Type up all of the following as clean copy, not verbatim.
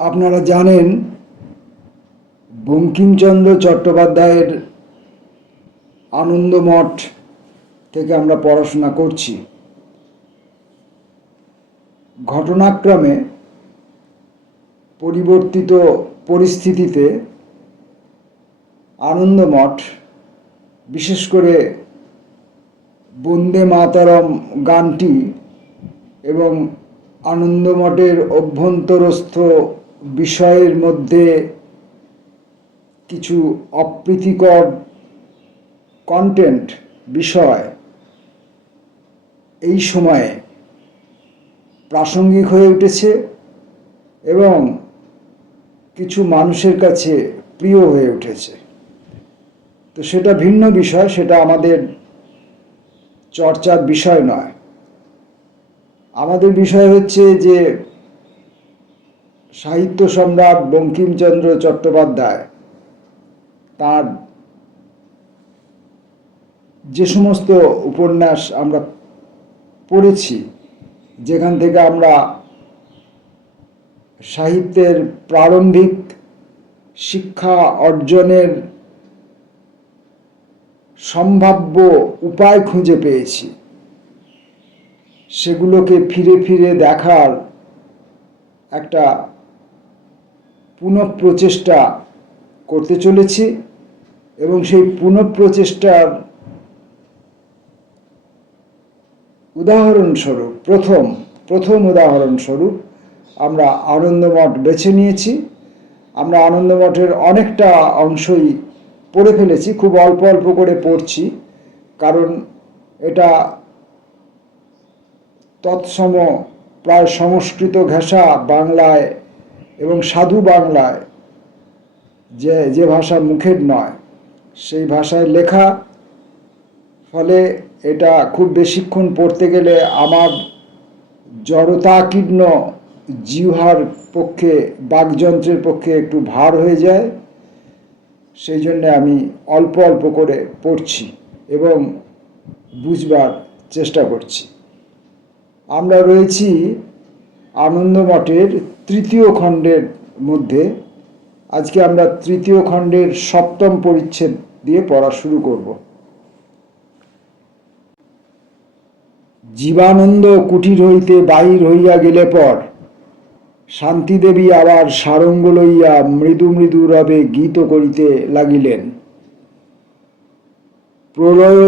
আপনারা জানেন বঙ্কিমচন্দ্র চট্টোপাধ্যায়ের আনন্দমঠ থেকে আমরা পড়াশোনা করছি। ঘটনাক্রমে পরিবর্তিত পরিস্থিতিতে আনন্দমঠ, বিশেষ করে বন্দে মাতরম গানটি এবং আনন্দমঠের অভ্যন্তরস্থ বিষয়ের মধ্যে কিছু অপ্রীতিকর কন্টেন্ট বিষয় এই সময়ে প্রাসঙ্গিক হয়ে উঠেছে এবং কিছু মানুষের কাছে প্রিয় হয়ে উঠেছে। তো সেটা ভিন্ন বিষয়, সেটা আমাদের চর্চার বিষয় নয়। আমাদের বিষয় হচ্ছে যে সাহিত্য সম্রাট বঙ্কিমচন্দ্র চট্টোপাধ্যায় তার যে সমস্ত উপন্যাস আমরা পড়েছি, যেখান থেকে আমরা সাহিত্যের প্রারম্ভিক শিক্ষা অর্জনের সম্ভাব্য উপায় খুঁজে পেয়েছি, সেগুলোকে ফিরে ফিরে দেখার একটা পুনঃপ্রচেষ্টা করতে চলেছি এবং সেই পুনঃপ্রচেষ্টার উদাহরণস্বরূপ প্রথম উদাহরণস্বরূপ আমরা আনন্দমঠ বেছে নিয়েছি। আমরা আনন্দমঠের অনেকটা অংশই পড়ে ফেলেছি, খুব অল্প অল্প করে পড়ছি, কারণ এটা তৎসম প্রায় সংস্কৃত ঘেঁষা বাংলায় এবং সাধু বাংলায়, যে ভাষা মুখের নয় সেই ভাষায় লেখা, ফলে এটা খুব বেশিক্ষণ পড়তে গেলে আমার জড়তাকীর্ণ জিহ্বার পক্ষে, বাকযন্ত্রের পক্ষে একটু ভার হয়ে যায়। সেই জন্যে আমি অল্প অল্প করে পড়ছি এবং বুঝবার চেষ্টা করছি। আমরা রয়েছি আনন্দমঠের তৃতীয় খণ্ডের মধ্যে। আজকে আমরা তৃতীয় খণ্ডের সপ্তম পরিচ্ছেদ দিয়ে পড়া শুরু করব। জীবানন্দ কুটির হইতে বাহির হইয়া গেলে পর শান্তিদেবী আবার সারঙ্গ লইয়া মৃদু মৃদু রবে গীত করিতে লাগিলেন। প্রলয়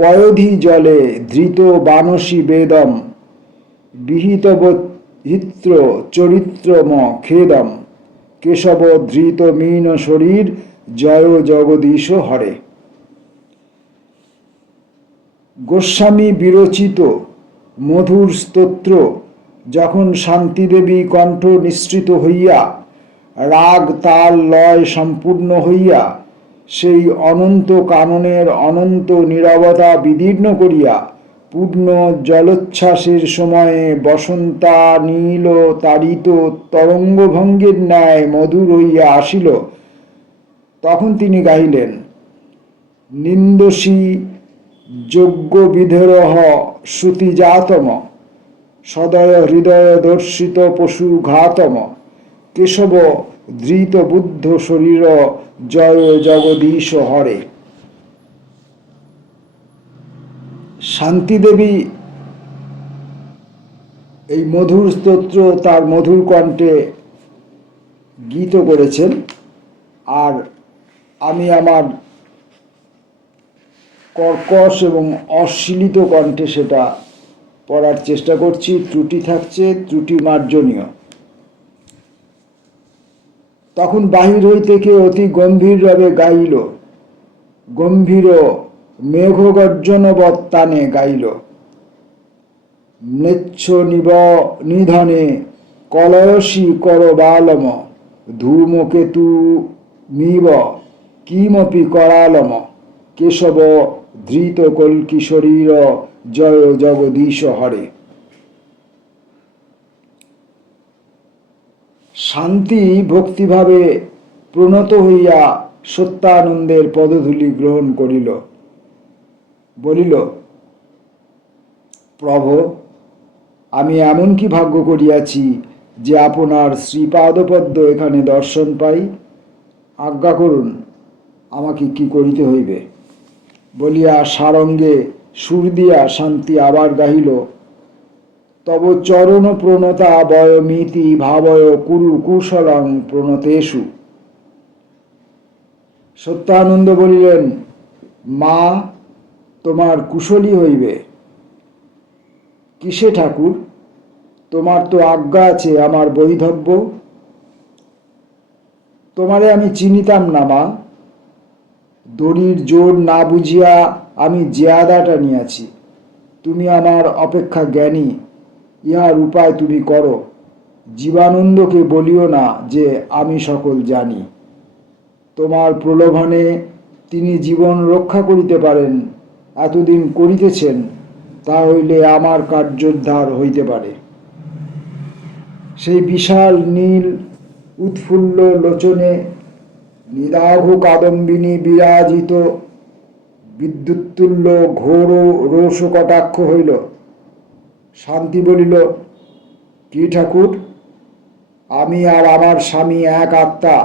পয়ধি জলে ধৃত বানসী বেদম বিহিতবহিত্র চরিত্রম খেদম কেশব ধৃত মীন শরীর জয় জগদীশ হরে। গোস্বামী বিরচিত মধুর স্তোত্র যখন শান্তিদেবী কণ্ঠ নিঃসৃত হইয়া, রাগ তাল লয় সম্পূর্ণ হইয়া, সেই অনন্ত কাননের অনন্ত নীরবতা বিদীর্ণ করিয়া পূর্ণ জলোচ্ছ্বাসের সময়ে বসন্তা নীল তাড়িত তরঙ্গভঙ্গের ন্যায় মধুর হইয়া আসিল, তখন তিনি গাইলেন, নিন্দসী যজ্ঞ বিধেরহ শ্রুতিজাতম সদয় হৃদয় দর্শিত পশু ঘাতম কেশব ধৃত বুদ্ধ শরীর জয় জগদীশ হরে। শান্তিদেবী এই মধুর স্তোত্র তার মধুর কণ্ঠে গীত করেছেন, আর আমি আমার কর্কশ এবং অশ্লীল কণ্ঠে সেটা পড়ার চেষ্টা করছি। ত্রুটি থাকছে, ত্রুটি মার্জনীয়। তখন বাহির হইতে কে অতি গম্ভীর ভাবে গাইল, গম্ভীর মেঘগর্জনবৎ তানে গাইল, ম্লেচ্ছ নিধনে কলয়সী করবালম ধূমকেতু মিব কিমপি করালম কেশব ধৃত কল্কি শরীর জয় জগদীশ হরে। শান্তি ভক্তিভাবে প্রণত হইয়া সত্যানন্দের পদধূলি গ্রহণ করিল, বলিল, প্রভো আমি এমন কি ভাগ্য করিয়াছি যে আপনার শ্রীপাদপদ্ম এখানে দর্শন পাই? আজ্ঞা করুন, আমাকে কি করিতে হইবে? বলিয়া সারঙ্গে সুর দিয়া শান্তি আবার গাহিল, তব চরণ প্রণতা বয়মিতি ভাবয় কুরু কুশলং প্রণতেষু। সত্যানন্দ বলিলেন, মা, তোমার কুশলী হইবে কিসে ঠাকুর? তোমার তো আজ্ঞা আছে আমার বৈধব্য। তোমারে আমি চিনিতাম না মা, দড়ির জোর না বুঝিয়া আমি জিয়াদাটা নিয়াছি। তুমি আমার অপেক্ষা জ্ঞানী, ইহার উপায় তুমি করো। জীবানন্দকে বলিও না যে আমি সকল জানি। তোমার প্রলোভনে তিনি জীবন রক্ষা করিতে পারেন, এতদিন করিতেছেন, তা হইলে আমার কার্যোদ্ধার হইতে পারে। সেই বিশাল নীল উৎফুল্ল লোচনে নিদাঘু কাদম্বিনী বিরাজিত বিদ্যুৎতুল্য ঘোর রোষ কটাক্ষ হইল। শান্তি বলিল, কি ঠাকুর, আমি আর আমার স্বামী এক আত্মা।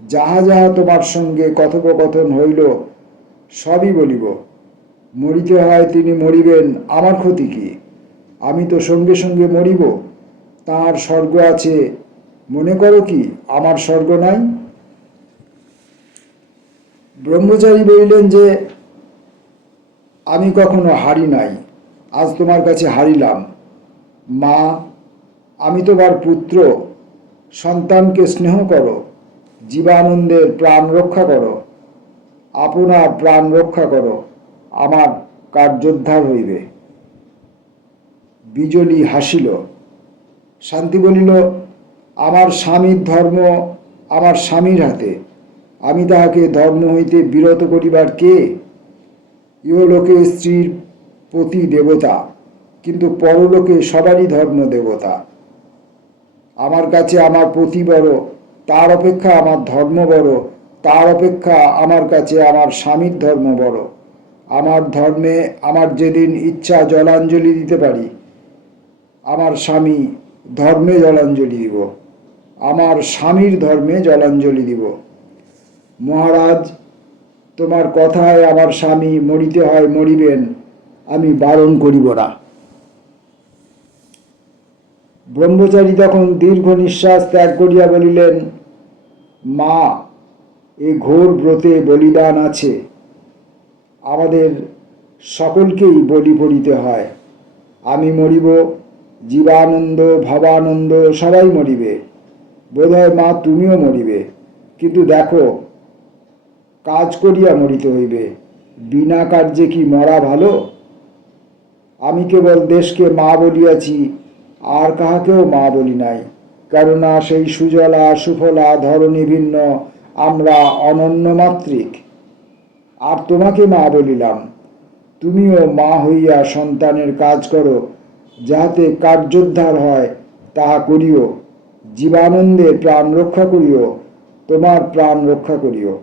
যাহা যাহা তোমার সঙ্গে কথোপকথন হইল সবই বলিব। মরিতে হয় তিনি মরিবেন, আমার ক্ষতি কি? আমি তো সঙ্গে সঙ্গে মরিব। তাঁর স্বর্গ আছে মনে করো কি আমার স্বর্গ নাই? ব্রহ্মচারী বলিলেন যে আমি কখনো হারি নাই, আজ তোমার কাছে হারিলাম। মা, আমি তোমার পুত্র, সন্তানকে স্নেহ করো, জীবানন্দের প্রাণ রক্ষা করো, আপনার প্রাণ রক্ষা করো, আমার কার্যোদ্ধার হইবে। বিজলি হাসিল। শান্তি বলিল, আমার স্বামীর ধর্ম আমার স্বামীর হাতে, আমি তাহাকে ধর্ম হইতে বিরত করিবার কে? ইহলোকে স্ত্রীর পতি দেবতা, কিন্তু পরলোকে সবারই ধর্ম দেবতা। আমার কাছে আমার পতি বড়, তার অপেক্ষা আমার ধর্ম বড়, তার অপেক্ষা আমার কাছে আমার স্বামীর ধর্ম বড়। আমার ধর্মে আমার যেদিন ইচ্ছা জলাঞ্জলি দিতে পারি, আমার স্বামী ধর্মে জলাঞ্জলি দিব, আমার স্বামীর ধর্মে জলাঞ্জলি দিব। মহারাজ, তোমার কথায় আমার স্বামী মরিতে হয় মরিবেন, আমি বারণ করিব না। ব্রহ্মচারী তখন দীর্ঘ নিঃশ্বাস ত্যাগ করিয়া বলিলেন, মা, এ ঘোর ব্রতে বলিদান আছে। আমাদের সকলকেই বলি পড়িতে হয়। আমি মরিব, জীবানন্দ ভবানন্দ সবাই মরিবে, বোধহয় মা তুমিও মরিবে। কিন্তু দেখো, কাজ করিয়া মরিতে হইবে, বিনা কার্যে কি মরা ভালো? আমি কেবল দেশকে মা বলিয়াছি, আর কাহাকেও মা বলি নাই। কেননা সেই সুজলা সুফলা ধরণী ভিন্ন, আমরা অনন্য মাত্রিক। আর তোমাকে মা বলিলাম, তুমিও মা হইয়া সন্তানের কাজ করো, যাহাতে কার্যোদ্ধার হয় তাহা করিও। জীবানন্দের প্রাণ রক্ষা করিও, তোমার প্রাণ রক্ষা করিও।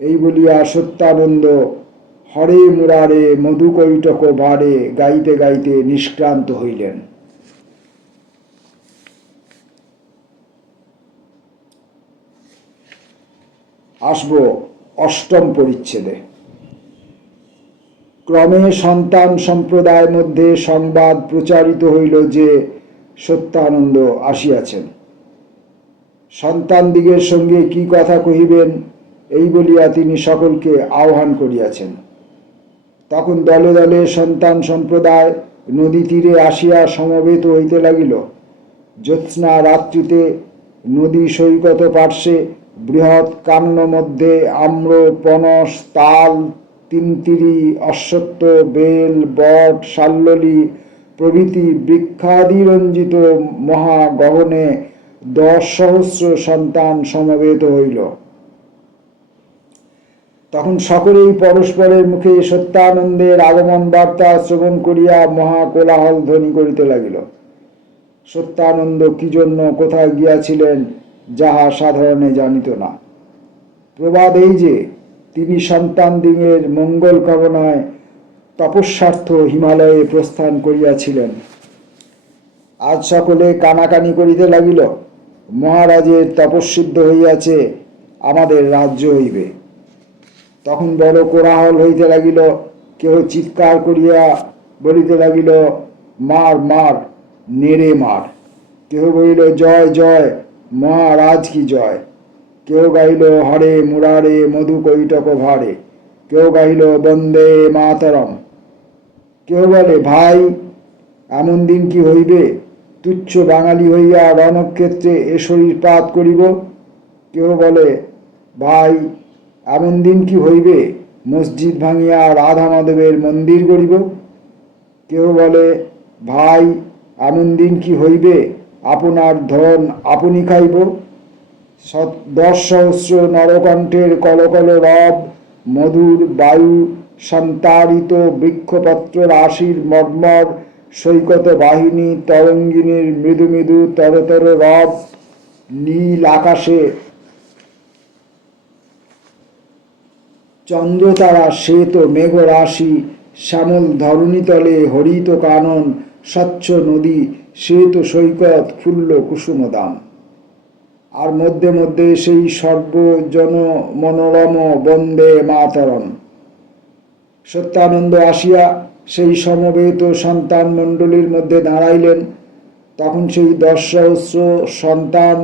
এই বলিয়া সত্যানন্দ হরে মুরারে মধুকৈটক ভারে গাইতে গাইতে নিষ্ক্রান্ত হইলেন। আসব অষ্টম পরিচ্ছেদে। ক্রমে সন্তান সম্প্রদায়ের মধ্যে সংবাদ প্রচারিত হইল যে সত্যানন্দ আসিয়াছেন। সন্তানদিগের সঙ্গে কি কথা কহিবেন এই বলিয়া তিনি সকলকে আহ্বান করিয়াছেন। তখন দলে দলে সন্তান সম্প্রদায় নদী তীরে আসিয়া সমবেত হইতে লাগিল। জ্যোৎস্না রাত্রিতে নদী সৈকত পার্শ্বে বৃহৎ কানন মধ্যে আম্র, পনস, তাল, তিনতিরি, অশ্বত্থ, বেল, বট, শাল্বলী প্রভৃতি বৃক্ষাদিরঞ্জিত মহাগহনে 10,000 সন্তান সমবেত হইল। তখন সকলেই পরস্পরের মুখে সত্যানন্দের আগমন বার্তা শ্রবণ করিয়া মহা কোলাহল ধ্বনি করিতে লাগিল। সত্যানন্দ কি জন্য কোথায় গিয়াছিলেন যাহা সাধারণে জানিত না। প্রবাদ এই যে তিনি সন্তানদিগের মঙ্গল কামনায় তপস্যার্থ হিমালয়ে প্রস্থান করিয়াছিলেন। আজ সকলে কানাকানি করিতে লাগিল, মহারাজের তপস্বিদ্ধ হইয়াছে, আমাদের রাজ্য হইবে। তখন বড় কোলাহল হইতে লাগিল, কেহ চিৎকার করিয়া বলিতে লাগিল, মার মার, নেড়ে মার। কেহ বলিল, জয় জয়, মহারাজ কি জয়। কেউ গাইল, হরে মুরারে মধু কৈটক ভারে। কেউ গাইল, বন্দে মাতরম। কেউ বলে, ভাই এমন দিন কি হইবে, তুচ্ছ বাঙালি হইয়া রণক্ষেত্রে এ শরীর পাত করিব। কেউ বলে, ভাই এমন দিন কি হইবে, মসজিদ ভাঙিয়া রাধা মাধবের মন্দির গড়িব। কেউ বলে, ভাই এমন দিন কি হইবে, আপনার ধন আপনি খাইব। 10,000 নরকণ্ঠের কলকল রব, মধুর বায়ু সন্তারিত বৃক্ষপত্র রাশির মর্মর, সৈকত বাহিনী তরঙ্গিনীর মৃদু মৃদু তরতর রব, নীল আকাশে চন্দ্রতারা শ্বেত মেঘ রাশি, শ্যামল ধরণীতলে হরিত কানন, স্বচ্ছ নদী, শ্বেত সৈকত, ফুল্ল কুসুমদান। আর মধ্যে মধ্যে সেই সর্বজন মনোরম বন্দে মাতরম। সত্যানন্দ আসিয়া সেই সমবেত সন্তান মণ্ডলীর মধ্যে দাঁড়াইলেন। তখন সেই 10,000 সন্তান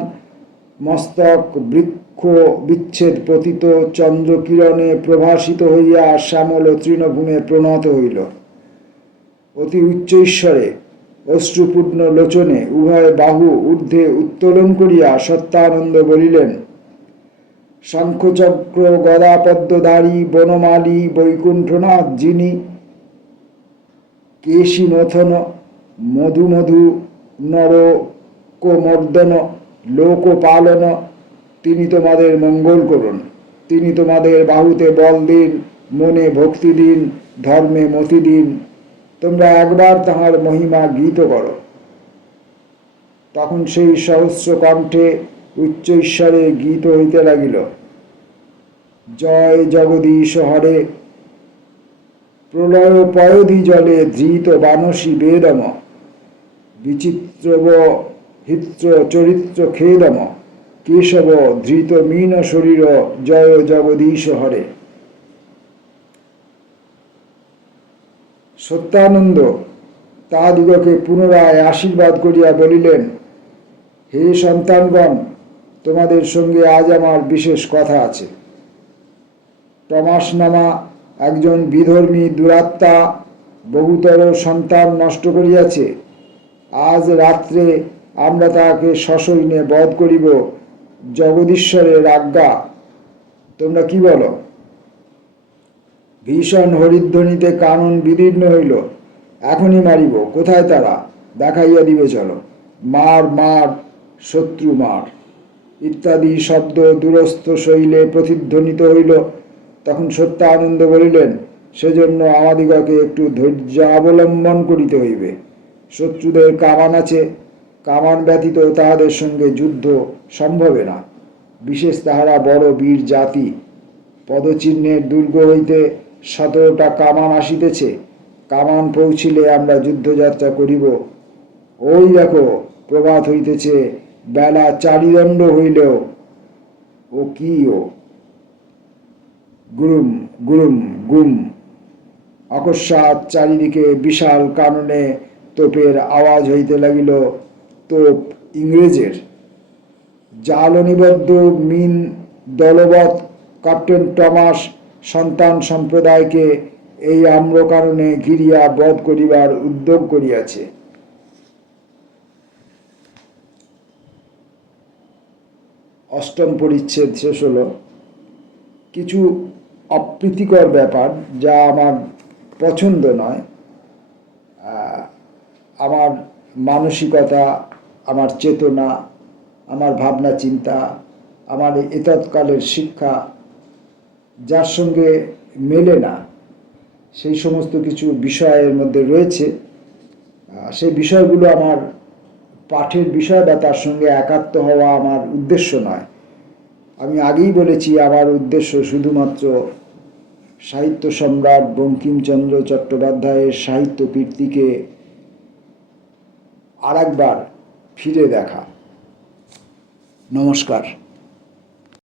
মস্তক বৃক্ষ বিচ্ছেদ পতিত চন্দ্রকিরণে প্রভাসিত হইয়া শ্যামল তৃণভূমে প্রণত হইল। অতি উচ্চ ঈশ্বরে অশ্রুপূর্ণ লোচনে উভয় বাহু ঊর্ধ্বে উত্তোলন করিয়া সত্যানন্দ বলিলেন, শঙ্খচক্র গদাপদ্মধারী বনমালী বৈকুণ্ঠনাথ যিনি, কেশী মথন মধু মধু নরকমর্দন লোকপালন, তিনি তোমাদের মঙ্গল করুন। তিনি তোমাদের বাহুতে বল দিন, মনে ভক্তি দিন, ধর্মে মতি দিন। তোমরা একবার তাহার মহিমা গীত করো। তখন সেই সহস্র কণ্ঠে উচ্চ ঈশ্বরে গীত হইতে লাগিল, জয় জগদীশ হরে, প্রলয় পয়োধি জলে ধৃত বানসী বেদম, বিচিত্রব হিত্র চরিত্র খেদম, কেশব ধৃত মীন শরীর, জয় জগদীশ হরে। সত্যানন্দ তাহাদিগকে পুনরায় আশীর্বাদ করিয়া বলিলেন, হে সন্তানগণ, তোমাদের সঙ্গে আজ আমার বিশেষ কথা আছে। টমাস নামা একজন বিধর্মী দুরাত্মা বহুতর সন্তান নষ্ট করিয়াছে। আজ রাত্রে আমরা তাহাকে সসৈন্যে বধ করিব, জগদীশ্বরের আজ্ঞা। তোমরা কি বলো? ভীষণ হরিধ্বনিতে কানন বিদীর্ণ হইল। এখনই মারিব, কোথায় তারা, দেখাইয়া দিবে চলো। মার মার, শত্রু মার, ইত্যাদি শব্দ দূরস্থ শৈলে প্রতিধ্বনিত হইল। তখন সত্যানন্দ বলিলেন, সেজন্য আমাদিগকে একটু ধৈর্য অবলম্বন করিতে হইবে। শত্রুদের কামান আছে, কামান ব্যতীত তাহাদের সঙ্গে যুদ্ধ সম্ভবে না। বিশেষ তাহারা বড় বীর জাতি। পদচিহ্নের দুর্গ হইতে 17টা কামান আসিতেছে। কামান পৌঁছিলে আমরা যুদ্ধযাত্রা করিব। ওই দেখো, প্রভাত হইতেছে, বেলা 4 হইলেও। ও কি ও? গুরুম গুরুম গুম। অকস্মাৎ চারিদিকে বিশাল কাননে তোপের আওয়াজ হইতে লাগিল। তোপ ইংরেজের। জালনিবদ্ধ মিন দলবৎ ক্যাপ্টেন টমাস সন্তান সম্প্রদায়কে এই আম্রকাননে ঘিরিয়া বধ করিবার উদ্যোগ করিয়াছে। অষ্টম পরিচ্ছেদ শেষ হল। কিছু অপ্রীতিকর ব্যাপার যা আমার পছন্দ নয়। আমার মানসিকতা, আমার চেতনা, আমার ভাবনা চিন্তা, আমার এতৎকালের শিক্ষা যার সঙ্গে মেলে না, সেই সমস্ত কিছু বিষয়ের মধ্যে রয়েছে। সেই বিষয়গুলো আমার পাঠের বিষয় বা তার সঙ্গে একাত্ম হওয়া আমার উদ্দেশ্য নয়। আমি আগেই বলেছি, আমার উদ্দেশ্য শুধুমাত্র সাহিত্য সম্রাট বঙ্কিমচন্দ্র চট্টোপাধ্যায়ের সাহিত্য কীর্তিকে আর একবার ফিরে দেখা। নমস্কার।